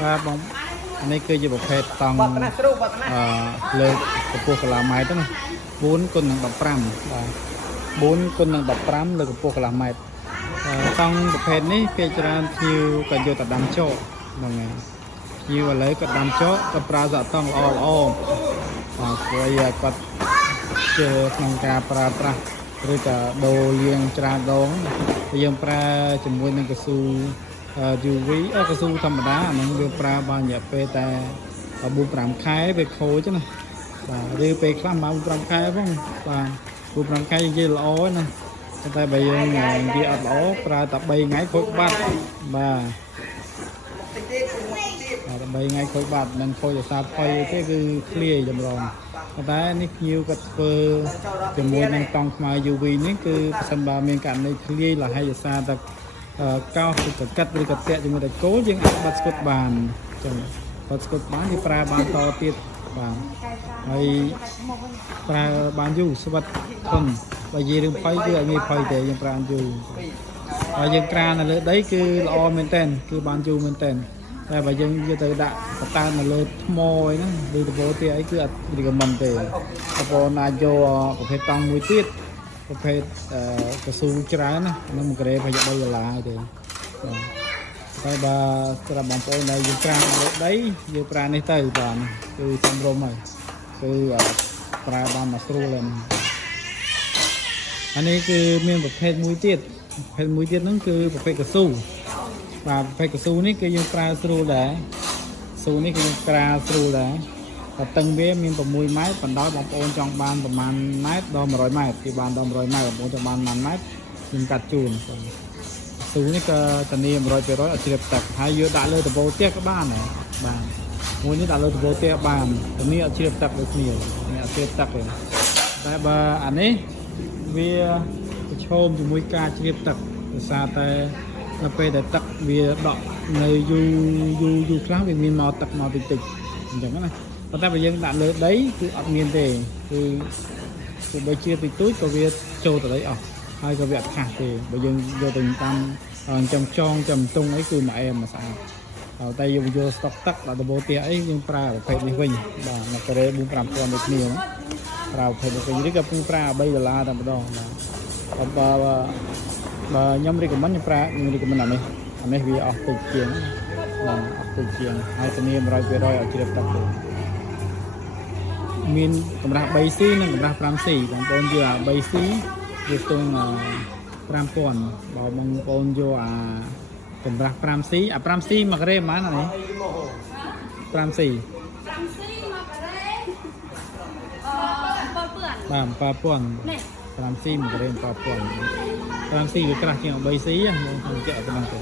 và bóng anh ấy cứ như một phép tòngលើកម្ពស់កន្លះម៉ែត្រហ្នឹង4 គុណនឹង 15 បាទ 4 គុណនឹង 15 លើកម្ពស់កន្លះម៉ែត្រតង់ប្រភេទនេះគេច្រើនភ្ញៀវក៏យកទៅដាំចោហ្នឹងហើយភ្ញៀវឥឡូវក៏ដាំចោក៏ប្រើសតង់ល្អបាទព្រោះគាត់ជឿក្នុងការប្រើប្រាស់ឬក៏ដូរលាងច្រើនដងយើងប្រើជាមួយនឹងកស៊ូUV កស៊ូធម្មតាអាហ្នឹងវាប្រើបានរយៈពេលតែ 4-5 ខែវាខូចណាបាទឬពេលខ្លះមក 4-5 ខែផងបាទ 4-5 ខែនិយាយល្អណាតែបើយើងនិយាយអត់ល្អប្រើតែ 3 ថ្ងៃខូចបាត់បាទតែ 3 ថ្ងៃខូចបាត់មិនខូចដោយសារផុយទេគឺធ្លាយចម្រងតែនេះភ្ញៀវគាត់ធ្វើជាមួយនឹងតង់ខ្មៅ UV នេះគឺប្រសិនបើមានករណីធ្លាយលហើយដោយសារតែកោសឬក៏កាត់ឬក៏តាក់ជាមួយតែគោយើងអាចបាត់ស្គុតបានអញ្ចឹងបាត់ស្គុតបានគេប្រើបានតទៀតបាទហើយប្រើបានយូរស្វិតធន់បើនិយាយរឿងផុយគឺអត់ងាយផុយទេយើងប្រើយូរហើយយើងក្រាននៅលើដីគឺល្អមែនតើគឺបានយូរមែនតើតែបើយើងយកទៅដាក់បតាននៅលើថ្មអីហ្នឹងឬដបូទៀតអីគឺអត់រីកមិនទេបងប្អូនអាចយកប្រភេទតង់មួយទៀតប្រភេទកស៊ូច្រើនណាហ្នឹង1 ក្រេប្រហែល$3ទេតែបើសម្រាប់បងប្អូនដែលយើងក្រានលើដីយើងប្រើនេះទៅបាទគឺសំរុំហើយគឺប្រើបានមកស្រួលហើយអានេះគឺមានប្រភេទមួយទៀតហ្នឹងគឺប្រភេទកស៊ូបាទប្រភេទកស៊ូនេះគឺយើងប្រើស្រួលដែរស៊ូនេះគឺយើងក្រាលស្រួលដែរតែតឹងវាមាន6 ម៉ែត្របណ្ដោយបងប្អូនចង់បានប្រហែលម៉ែត្រដល់100 ម៉ែត្រគឺបានដល់100 ម៉ែត្របងប្អូនចង់បានប៉ុន្មានម៉ែត្រខ្ញុំកាត់ជូនស៊ូនេះក៏ធានា 100% អត់ជ្រាបទឹកហើយយកដាក់លើដបូផ្ទះក៏បានដែរបាទមួយនេះដាក់លើដបូផ្ទះបានធានាអត់ជ្រាបទឹកដូចគ្នានេះអត់ជ្រាបទឹកទេតែបើអានេះវាប្រឈមជាមួយការជ្រាបទឹកដោយសារតែនៅពេលដែលទឹកវាដក់នៅយូរខ្លះវាមានមកទឹកមកតិចអញ្ចឹងណាប៉ុន្តែបើយើងដាក់លើដីគឺអត់មានទេគឺបើជាតិចតួចក៏វាចូលទៅដីអស់ហើយក៏វាអត់ខាស់ទេបើយើងយកទៅតាមចំចងចំតុងអីគឺមកអែមមកស្អាតតែយើងយកស្តុកទឹកដាក់ដបូផ្ទះអីយើងប្រើប្រភេទនេះវិញបាទ1 ការ៉េ 4-5,000 ដូចគ្នាប្រើប្រភេទនេះវិញឬក៏ប្រើ$3តែម្ដងបាទបើខ្ញុំរីកមិនខ្ញុំប្រើខ្ញុំរីកមិនអានេះវាអស់តិចជាងបាទអស់តិចជាងហើយធានា 100% ឲ្យជ្រាបទឹកទេមានកម្រាស់ 3C និងកម្រាស់ 5C បងប្អូនយកអា 3C វាស្ទង់ 5,000 បើបងប្អូនយកអាកម្រាស់ 5C អា 5C 1 ការ៉េប៉ុន្មានអានេះ 5C 1 ការ៉េ7,000បាទ 7,000 នេះ 5C 1 ការ៉េ 7,000 5C វាក្រាស់ជាង 3C ហ្នឹងខ្ញុំជិះអត់ប៉ុណ្ណឹងទេ